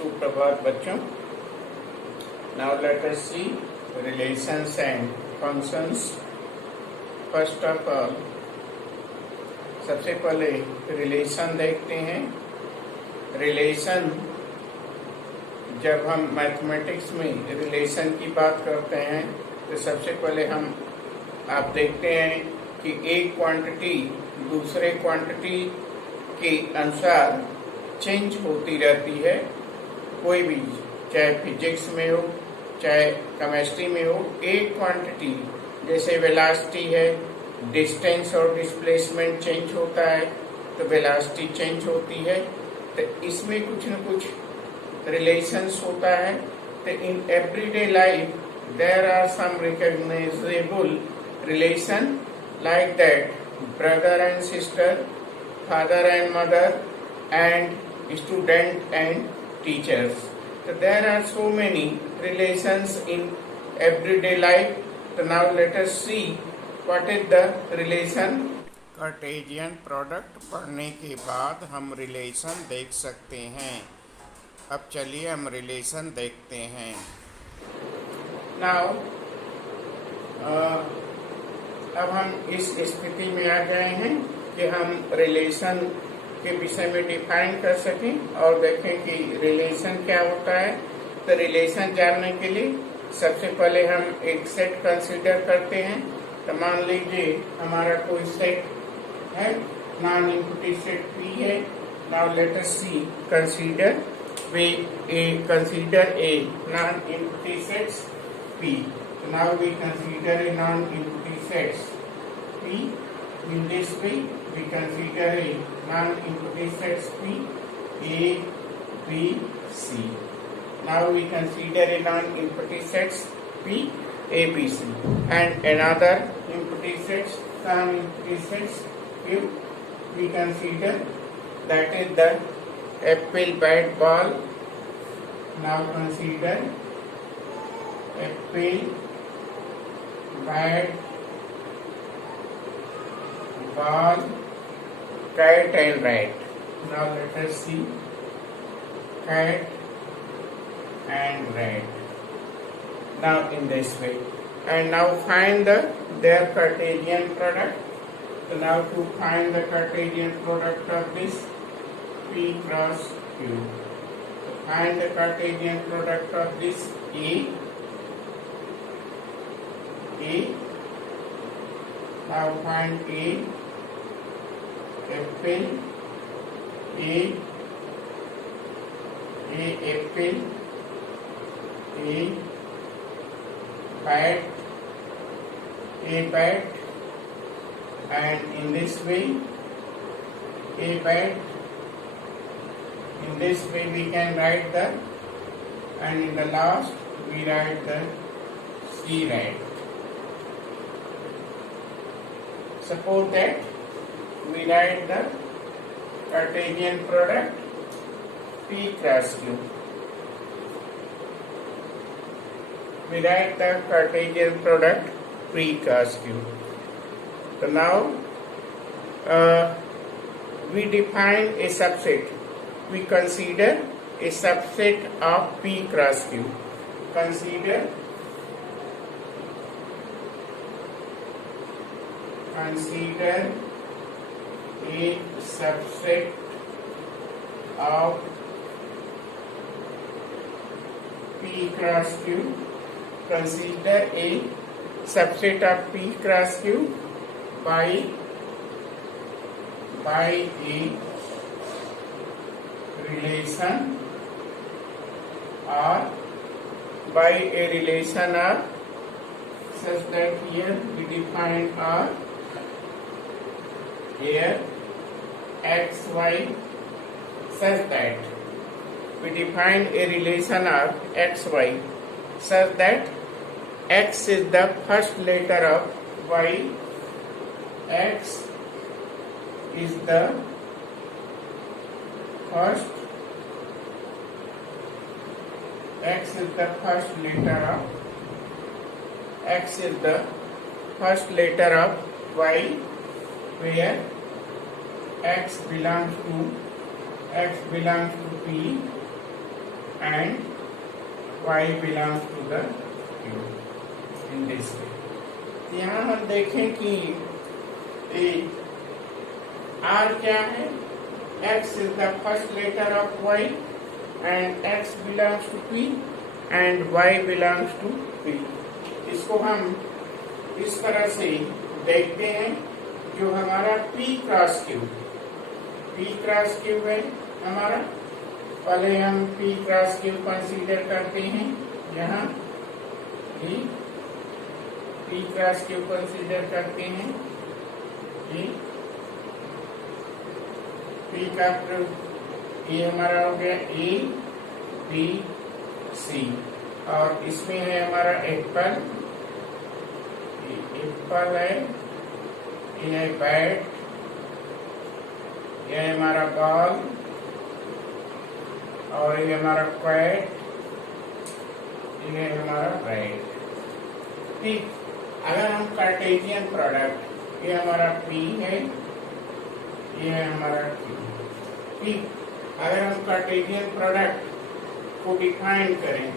सुप्रभात बच्चों. Now let us see relations and functions. First of all, सबसे पहले रिलेशन देखते हैं. रिलेशन, जब हम मैथमेटिक्स में रिलेशन की बात करते हैं तो सबसे पहले आप देखते हैं कि एक क्वांटिटी दूसरे क्वांटिटी के अनुसार चेंज होती रहती है. कोई भी, चाहे फिजिक्स में हो चाहे केमिस्ट्री में हो, एक क्वांटिटी जैसे वेलोसिटी है, डिस्टेंस और डिस्प्लेसमेंट चेंज होता है तो वेलोसिटी चेंज होती है. तो इसमें कुछ न कुछ रिलेशंस होता है. तो in everyday life there are some recognisable relation like that brother and sister, father and mother, and student and teachers. So there are so many relations in everyday life. So now let us see what is the relation. Cartesian product पढ़ने के बाद हम relation देख सकते हैं. अब चलिए हम रिलेशन देखते हैं. Now अब हम इस स्थिति में आ गए हैं कि हम रिलेशन के विषय में डिफाइन कर सकें और देखें कि रिलेशन क्या होता है. तो रिलेशन जानने के लिए सबसे पहले हम एक सेट कंसीडर करते हैं. तो मान लीजिए हमारा कोई सेट है, नॉन इम्प्टी सेट P है. Now let us see consider a non empty sets P. Now we consider a non empty sets P. In this way, we consider a non-empty sets P, A, B, C. Now we consider a non-empty sets P, A, B, C, and another empty sets, non-empty sets Q. We consider that is the apple bat ball. Now consider apple bat ball, cat and rat. Now let us see cat and rat. Now in this way, and now find their Cartesian product. So now to find the Cartesian product of this P cross Q. So find the Cartesian product of this A. Now find A. Apple, A apple, A bat, and in this way A bat. In this way we can write the, and in the last we write the C rat. Suppose that we write the Cartesian product P cross Q. We write the Cartesian product P cross Q. So now we define a subset. We consider a subset of P cross Q. Consider a subset of P cross Q. Consider a subset of P cross Q by a relation or by a relation of such that here we define R. Here x, y, such that we define a relation of x, y such that x is the first letter of y, x is the first letter of y, where x belongs to P and y belongs to the Q in this way. यहाँ हम देखें कि R क्या है? X is the first letter of Y and X belongs to P and Y belongs to P. इसको हम इस तरह से देखते हैं, जो हमारा P क्रॉस Q है हमारा, पहले हम P क्रॉस Q कंसीडर करते हैं। यहाँ P क्रॉस Q कंसीडर करते हैं। P का ये हमारा हो गया A B C, और इसमें है हमारा एप्पल है, ये है बैट, ये है हमारा बॉल, और ये हमारा क्वैट, ये है हमारा राइट। ठीक, अगर हम कार्टेशियन प्रोडक्ट, ये हमारा P है, ये है हमारा Q। ठीक, अगर हम कार्टेशियन प्रोडक्ट को डिफाइन करें,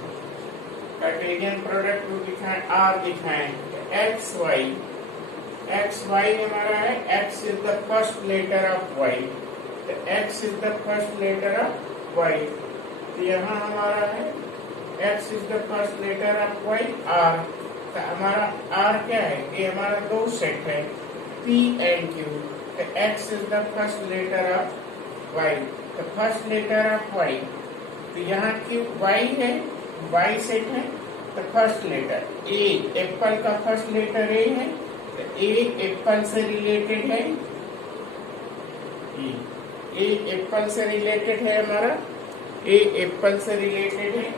कार्टेशियन प्रोडक्ट को दिखाएं, R दिखाएं, एक्स वाई हमारा है, x is the first letter of y, तो x is the first letter of y, तो यहाँ हमारा है x is the first letter of y, R, तो हमारा R क्या है? ये हमारा दो सेट है P एंड Q, तो x is the first letter of y, तो फर्स्ट लेटर ऑफ y, तो यहाँ Q y है, y सेट है, तो फर्स्ट लेटर A, एप्पल का फर्स्ट लेटर A है, तो A एप्पल से रिलेटेड है, A एप्पल से रिलेटेड है हमारा, A एप्पल से रिलेटेड है,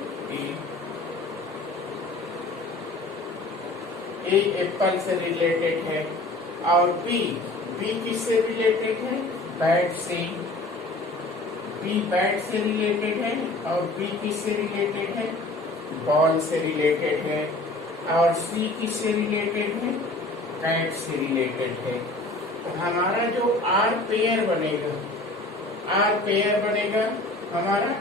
A एप्पल से रिलेटेड है, और B किससे रिलेटेड है? बैट से, B बैट से रिलेटेड है, और B किससे रिलेटेड है? बॉल से रिलेटेड है, और C किससे रिलेटेड है? कैट से रिलेटेड है। तो हमारा जो R पेयर बनेगा हमारा,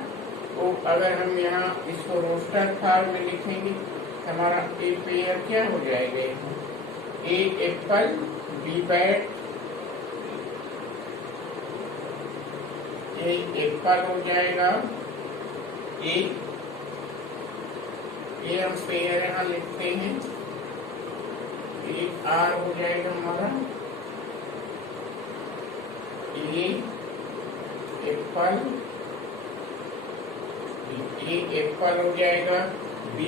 वो अगर हम यहाँ इसको रोस्टर फॉर्म में लिखेंगे, हमारा A पेयर क्या हो जाएगा? A apple, B bat, A Apple हो जाएगा, ये हम पेयर यहाँ लिखते हैं, एक R हो जाएगा हमारा, A एप्पल हो जाएगा, B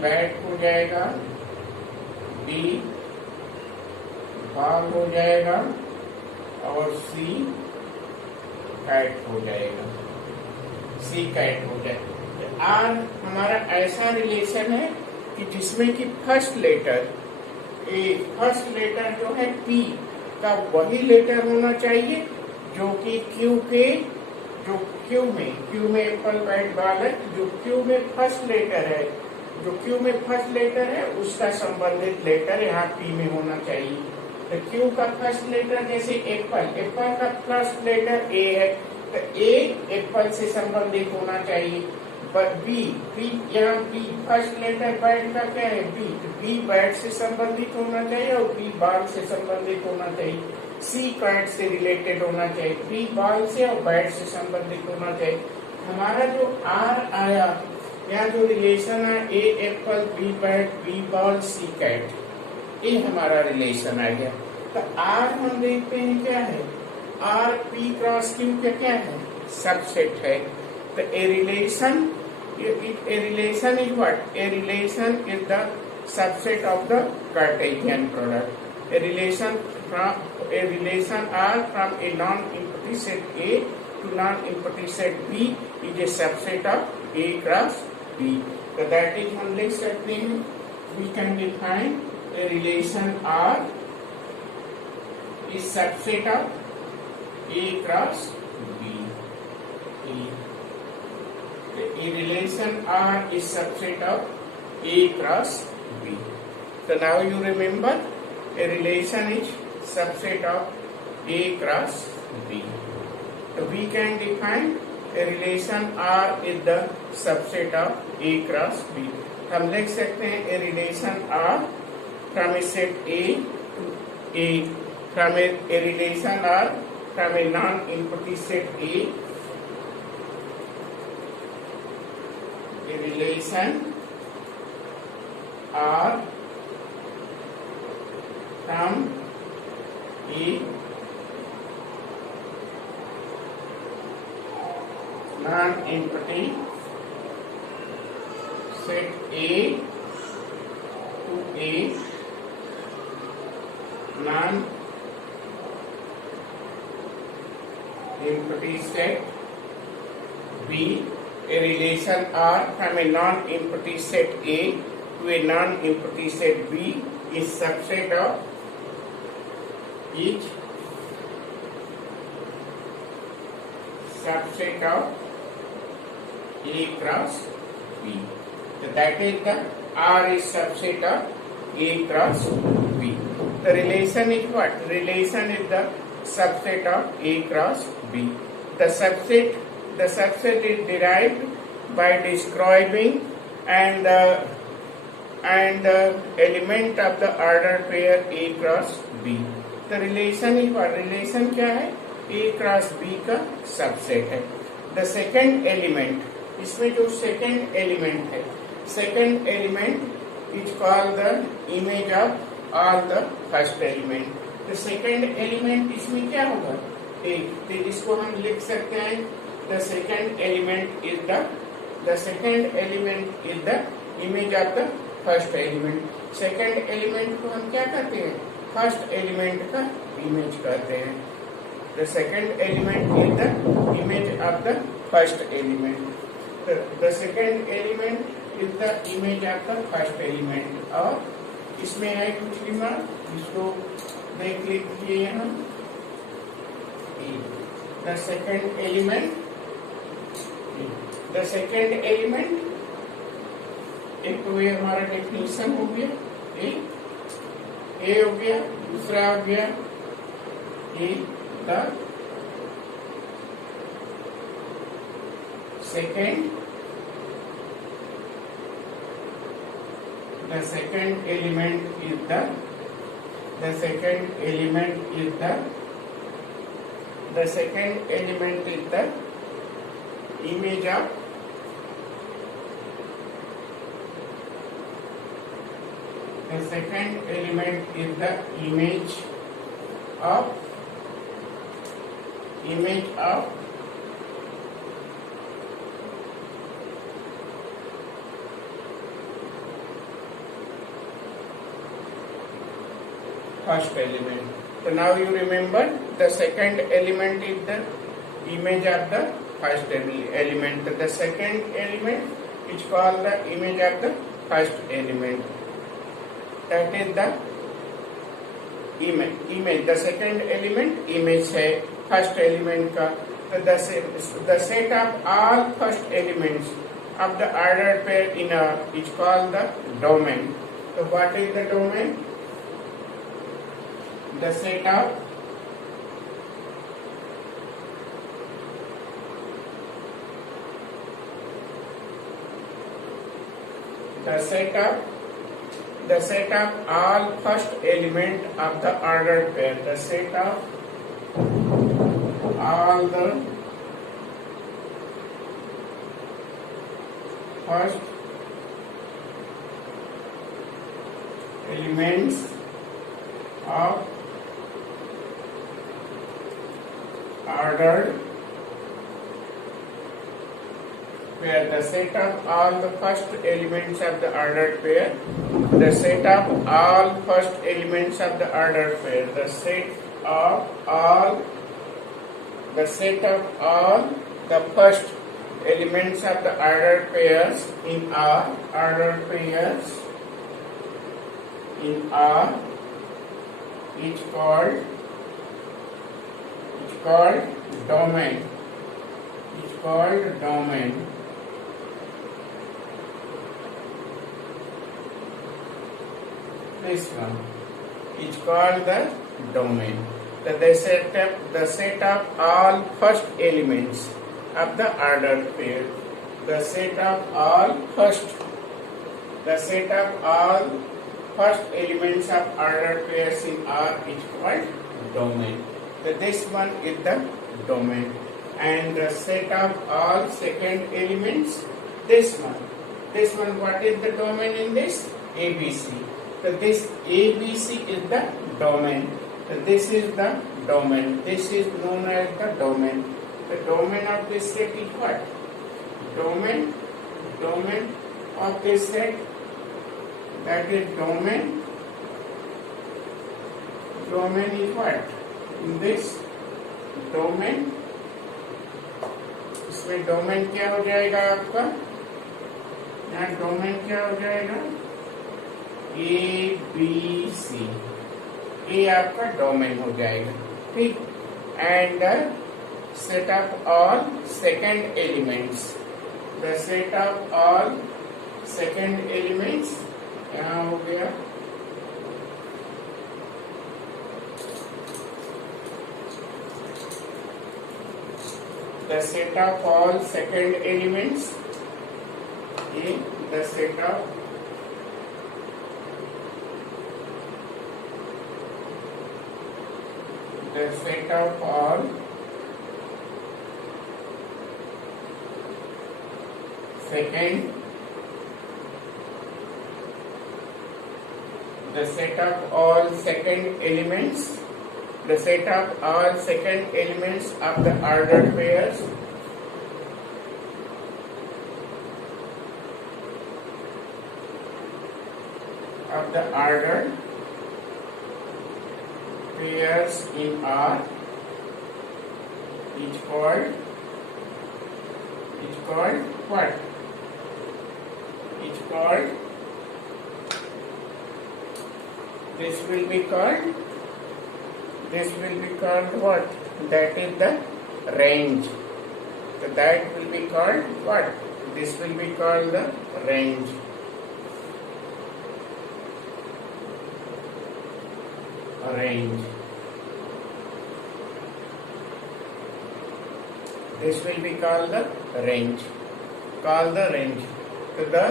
बैट हो जाएगा, B बॉल हो जाएगा, और C कैट हो जाएगा, R हमारा ऐसा रिलेशन है कि जिसमें कि फर्स्ट लेटर जो है P का वही लेटर होना चाहिए जो कि Q में एप्पल बैट बॉल है, जो Q में फर्स्ट लेटर है उसका संबंधित लेटर यहाँ P में होना चाहिए। तो Q का फर्स्ट लेटर, जैसे एप्पल का फर्स्ट लेटर A है, तो A एप्पल से संबंधित होना चाहिए, B यहाँ B फर्स्ट लेटर बैट का क्या है? B, तो B बैट से संबंधित होना चाहिए, और B बॉल से संबंधित होना चाहिए, C कैट से रिलेटेड होना चाहिए, B बॉल से और बैट से संबंधित होना चाहिए। हमारा जो R आया, यहाँ जो रिलेशन है A apple, B bat, B ball, C cat, ये हमारा रिलेशन आ गया। तो R हम देखते हैं क्या है? R P क्रॉस Q का क्या है? सबसेट है। तो a relation is what? A relation is the subset of the Cartesian product. A relation R from a non-empty set A to non-empty set B is a subset of A cross B. So that is हम लिख सकते हैं, we can define a relation R is subset of A cross B. A relation R is subset of A cross B. So now you remember, a relation is subset of A cross B. So we can define a relation R is the subset of A cross B. हम लिख सकते हैं a relation R from a set A to A, from a relation R from a non-empty set A, a relation R from A non-empty set A to A non-empty set B, a relation R from a non-empty set A to a non-empty set B is subset of each subset of A cross B. So that is the R is subset of A cross B. The relation is what? Relation is the subset of A cross B. The subset is derived by describing and the element of the ordered pair A cross B. The relation is what? Relation क्या है? A cross B का subset है. The second element, इसमें जो second element है, second element is called the image of all the first element. The second element इसमें क्या होगा? एक, तो इसको हम लिख सकते हैं the second element is the image of the first element. Second element को हम क्या करते हैं? First element का image करते हैं. The second element is the image of the first element. The second element is the image of the first element. और इसमें है कुछ रिमार्क, इसको देख लीजिए यहाँ. The second element एक तो ये हमारा डेफिनेशन हो गया, ए हो गया, दूसरा हो गया ए the second element is the image of first element. So now you remember the second element is the image of the first element. The second element is called the image of the first element. That is the image. The second element image है first element का. So the set of all first elements of the ordered pair in A is called the domain. So what is the domain? The set of all first element of the ordered pair. The set of all the first elements of ordered pair. The set of all the first elements of the ordered pair. The set of all first elements of the ordered pair. The set of all the first elements of the ordered pairs in R. Ordered pairs in R is called domain. It's called domain. This one is called the domain. the set of all first elements of the ordered pair. The set of all first elements of ordered pairs in R is called domain. So this one is the domain, and the set of all second elements, this one. What is the domain in this? ABC. So this ABC is the domain. So this is the domain. This is known as the domain. The domain of this set is what? Domain of this set, that is domain. Domain is what? In this domain, इसमें domain क्या हो जाएगा आपका? यहाँ domain क्या हो जाएगा? ABC. ये आपका डोमेन हो जाएगा, ठीक? And set of all second elements. The set of all second elements यहाँ हो गया. The set of all second elements in the set of all second, the set of all second elements, the set of all second elements of the ordered pairs in R is called what? It's called, this will be called what? That is the range. So that will be called what? This will be called the range. This will be called the range. So the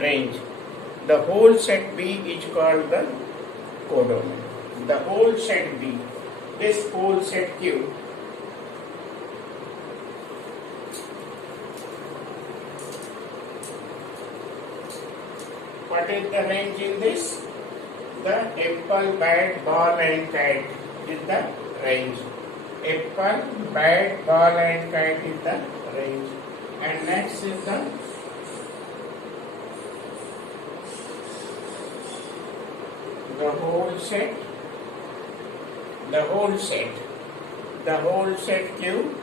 range. The whole set B is called the codomain. The whole set B, this whole set Q, what is the range in this? The apple, bat, ball and kite is the range. Apple, bat, ball and kite is the range. And next is the whole set. The whole set Q.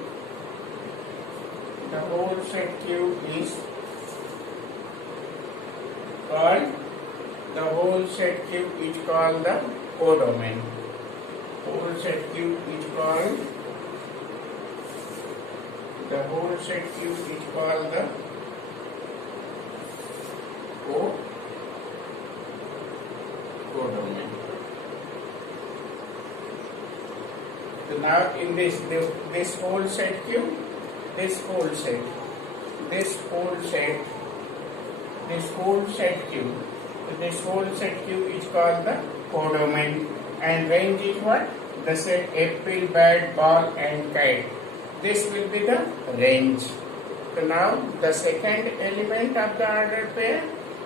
The whole set Q is called. The whole set Q is called the codomain. Whole set Q is called. The whole set Q is called the codomain. So now in this whole set Q, this whole set Q. So this whole set Q is called the codomain, and range is what? The set apple, bat, ball and kite. This will be the range. So now the second element of the ordered pair,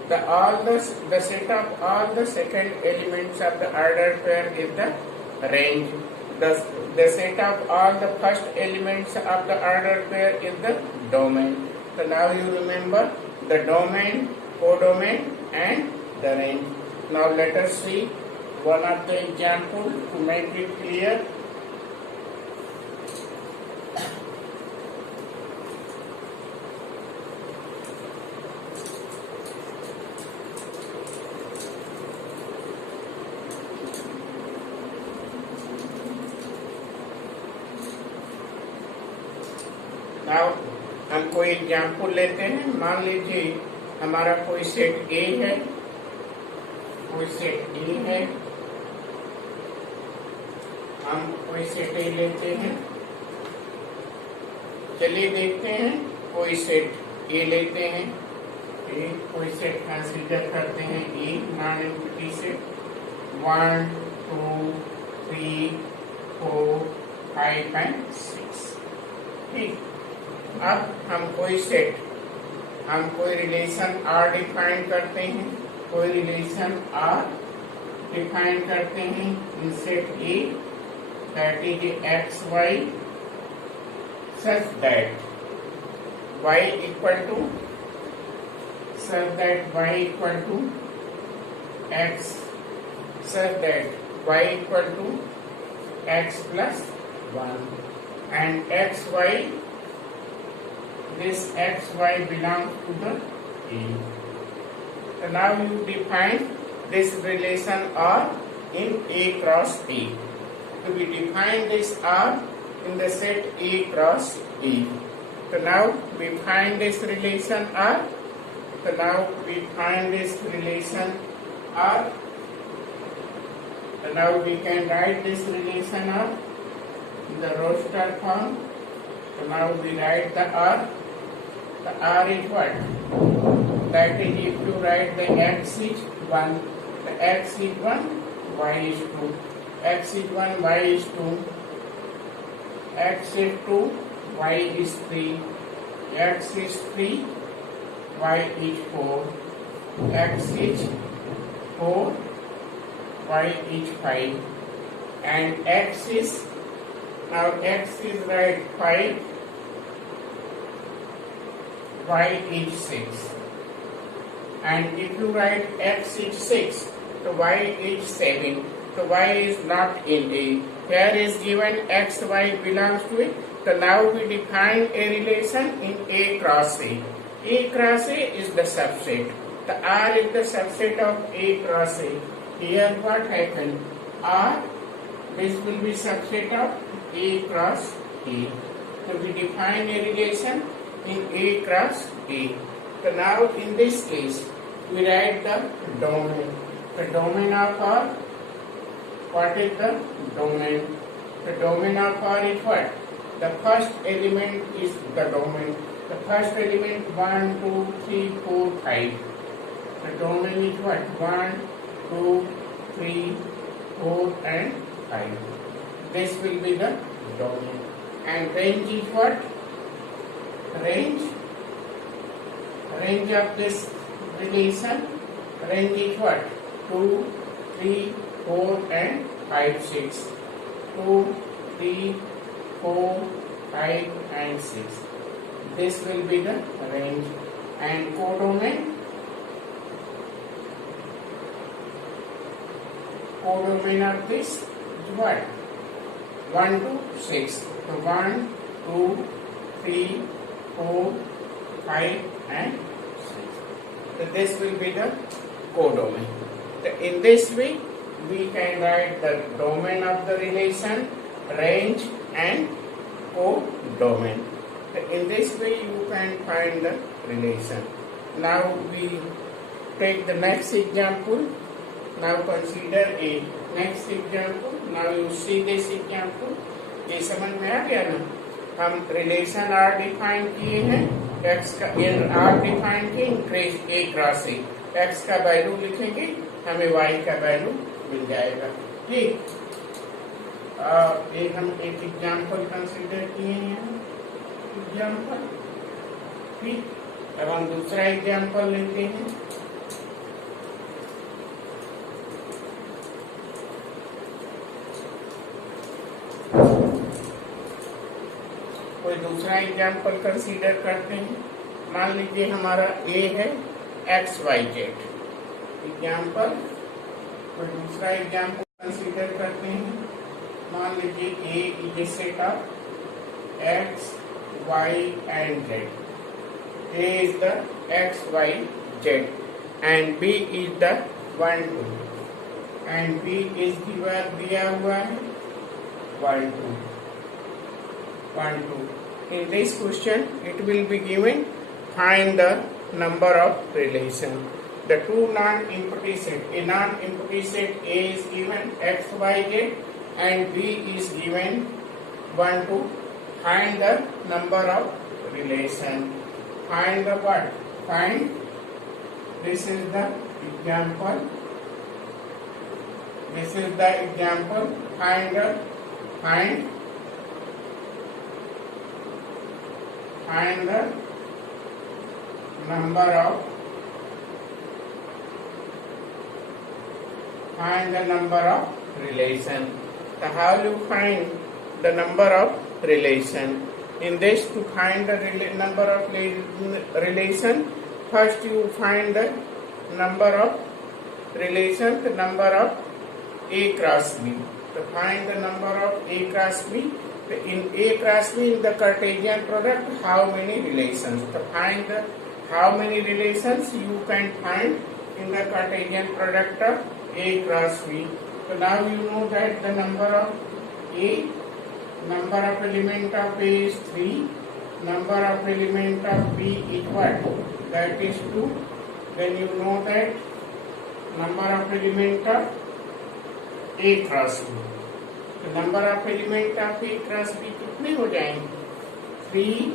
the set of all the second elements of the ordered pair is the range. The set of all the first elements of the ordered pair is the domain. So now you remember the domain, codomain and the range. Now let us see one of the example to make it clear. Now हम कोई example लेते हैं. मान लीजिए हमारा कोई set ए है, कोई सेट ए लेते हैं। चलिए देखते हैं, कोई सेट ए लेते हैं, कोई सेट कंसीडर करते हैं ए, नॉन एम्प्टी सेट 1 2 3 4 5 एंड 6। ठीक, अब हम कोई रिलेशन R डिफाइन करते हैं, कोई रिलेशन R डिफाइन करते हैं in set A, that is x y such that y equal to x, such that y equal to x plus 1 and xy, this xy belongs to the A. So now you define this relation R in A cross A. So we define this R in the set A cross A. So now we find this relation R. So now we find this relation R. So now we can write this relation R in the roster form. So now we write the R. The R is what? That is, if you write the x is 1, the x is 1, y is 2. X is 1, y is 2. X is 2, y is 3, x is 3, y is 4, x is 4, y is 5, and x is right 5, y is 6, and if you write x is 6, so y is 7, so y is not in A. Here is given x, y belongs to it. So now we define a relation in A cross A. A cross A is the subset. The R is the subset of A cross A. Here what happened? R, this will be subset of A cross A. So we define a relation in A cross A. So now in this case, we write the domain. The domain of R, what is the domain? The domain of R is what? The first element is the domain. The first element 1, 2, 3, 4, 5. The domain is what? 1, 2, 3, 4 and 5. This will be the domain. And range is what? Range of this relation. Range is what? 2, 3, 4 and 5, 6. 2, 3, 4, 5 and 6. This will be the range. And codomain of this is what? 1 to 6. So 1, 2, 3, 4, 5 and 6. So this will be the codomain. So in this way, we can write the domain of the relation, range and codomain. In this way you can find the relation. Now we take the next example. Now consider a next example. Now you see this example. ये समझ में आ गया ना? हम relation R define किए हैं, x का R define किए increase A cross A, x का वैल्यू लिखेंगे, हमें y का वैल्यू मिल जाएगा। ठीक, हम एक एग्जाम्पल कंसीडर किए हैं, एग्जाम्पल। ठीक, अब हम दूसरा एग्जाम्पल लेते हैं। कोई दूसरा एग्जाम्पल कंसीडर करते हैं। मान लीजिए हमारा ए है XYZ एग्जाम्पल। कोई दूसरा एग्जाम्पल कंसीडर करते हैं। मान लीजिए A is a set of X, Y and Z. A is the X, Y, Z and B is the 1, 2 and B is दिया हुआ है 1, 2, 1, 2. In this question, it will be given find the number of relation. The two non-empty set. A non-empty set A is given X, Y, Z and B is given 1, 2. Find the number of relation. Find the what? Find. This is the example. This is the example. Find the number of relation. So how you find the number of relation? In this, to find the number of relation, first you find the number of relation, the number of A cross B. To find the number of A cross B, in A cross B, in the Cartesian product, how many relations? To find the how many relations you can find in the Cartesian product of A cross B. So now you know that the number of element of A is 3, number of element of B is what? That is 2. Then you know that number of element of A cross B. The number of element of A cross B कितने हो जाएंगे? 3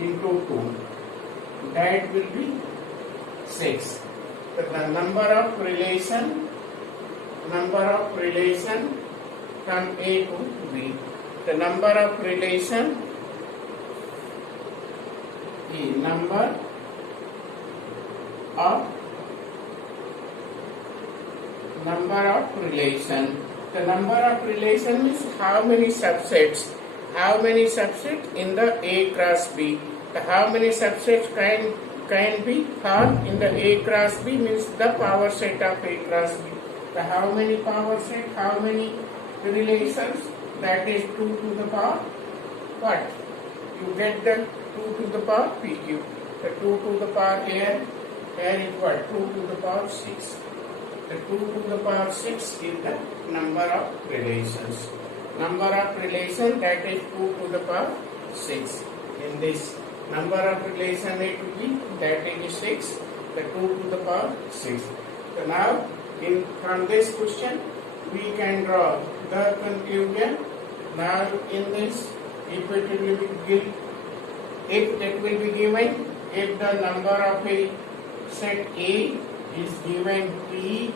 into 2. That will be 6. So the number of relation from A to B. The number of relation is number of relation. The number of relation means how many subsets in the A cross B. So how many subsets can be found in the A cross B means the power set of A cross B. So how many power set, how many relations? That is 2 to the power what? You get the 2 to the power PQ. The 2 to the power here is what? 2 to the power 6. The 2 to the power 6 is the number of relations. Number of relation, that is 2 to the power 6. In this number of relation A to B, that is 6. The 2 to the power 6. So now from this question we can draw the conclusion. Now in this, if it will be given, if the number of a set A is given P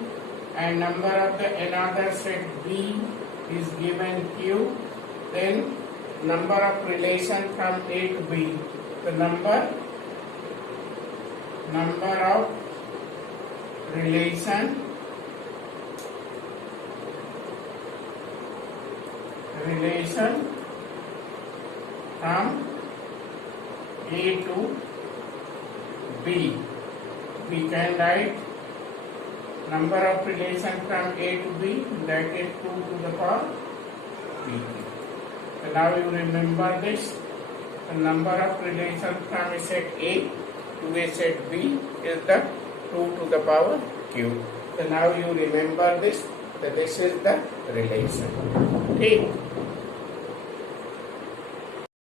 and number of the another set B is given Q, then number of relation from A to B, the number of relation from A to B. We can write number of relation from A to B, that is 2 to the power B. So now you remember this. The number of relation from a set A to a set B is the 2 to the power Q. So now you remember this, that this is the relation. Okay.